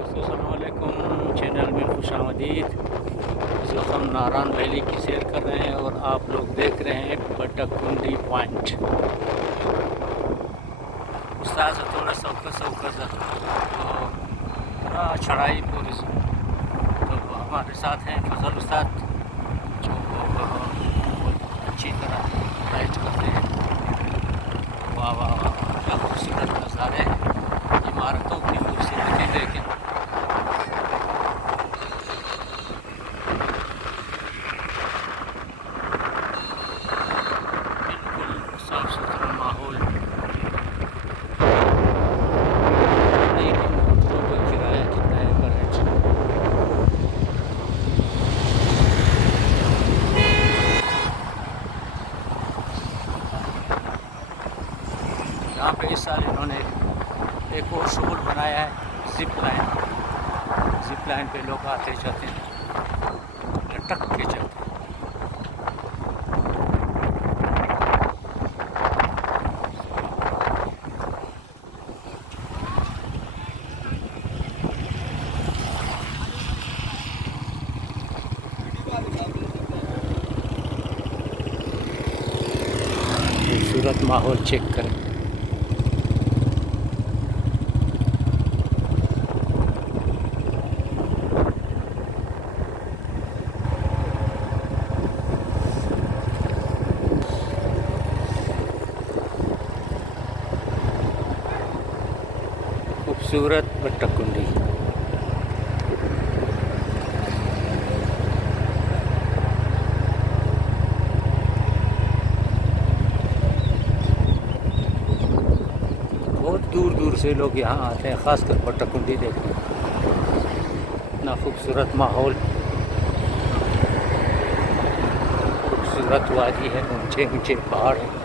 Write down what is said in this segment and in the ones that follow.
अस्सलामुअलैकुम, चैनल में खुशामदीद। इस वक्त हम नारायण वैली की सैर कर रहे हैं और आप लोग देख रहे हैं बटकुंडी पॉइंट। उस्ताद से थोड़ा सौका सा तो पूरा चढ़ाई पूरी से। तो हमारे साथ हैं फजल उस्ताद जो बहुत अच्छी तरह गाइड करते हैं। वाह वाह वाह, क्या खूबसूरत नज़ारे हैं, इमारतों की खूबसूरती देखें। बिल्कुल साफ सुथरा माहौल। नहीं मोटरों का किराया कितना है पर हेड? यहाँ पे इस साल इन्होंने एक और शोर बनाया है, जिप लाइन पे लोग आते जाते हैं, लटक के जाते हैं। खूबसूरत माहौल चेक करें। खूबसूरत बटकुंडी। बहुत दूर दूर से लोग यहाँ आते हैं, ख़ासकर बटकुंडी देखने। इतना खूबसूरत माहौल, खूबसूरत वादी है, ऊंचे ऊंचे पहाड़ हैं।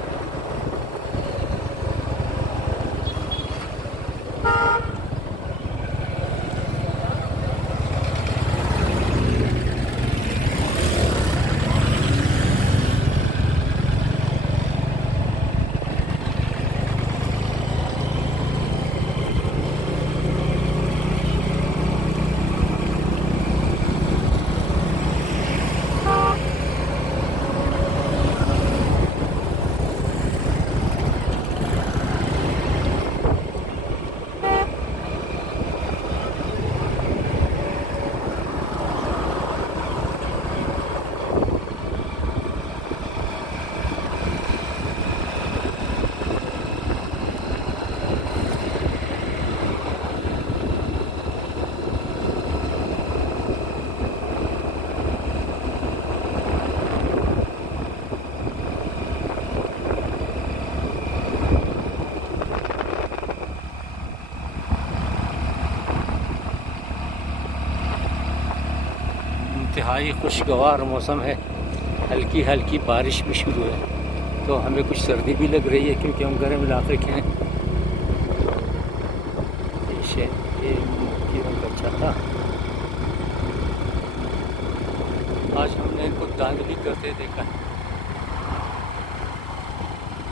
इंतहाई खुशगवार मौसम है, हल्की हल्की बारिश भी शुरू है, तो हमें कुछ सर्दी भी लग रही है क्योंकि हम गर्म इलाके के हैं। ये रंग अच्छा था। आज हमने इनको दांग भी करते देखा है,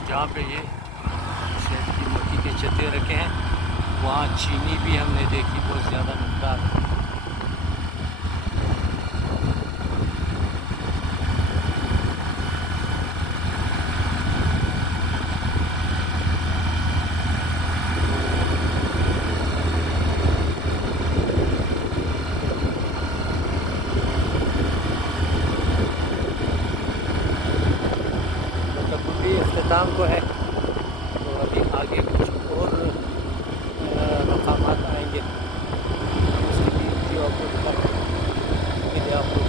जहाँ पे ये शहद की मक्खी के चत्ते रखे हैं, वहाँ चीनी भी हमने देखी बहुत ज़्यादा मकदार। इख्तिताम को है, तो अभी आगे कुछ और मकामात आएंगे, उसकी वीडियो आपको दिखाने के लिए आप लोग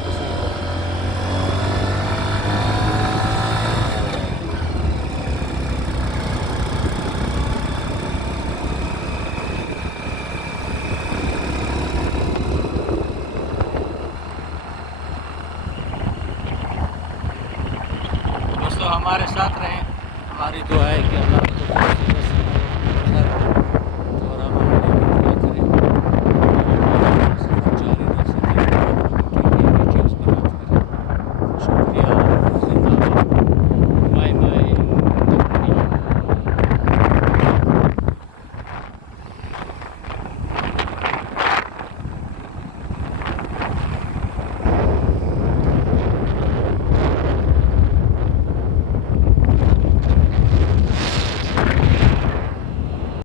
दोस्तों हमारे साथ रहें। हमारी दुआ है कि अल्लाह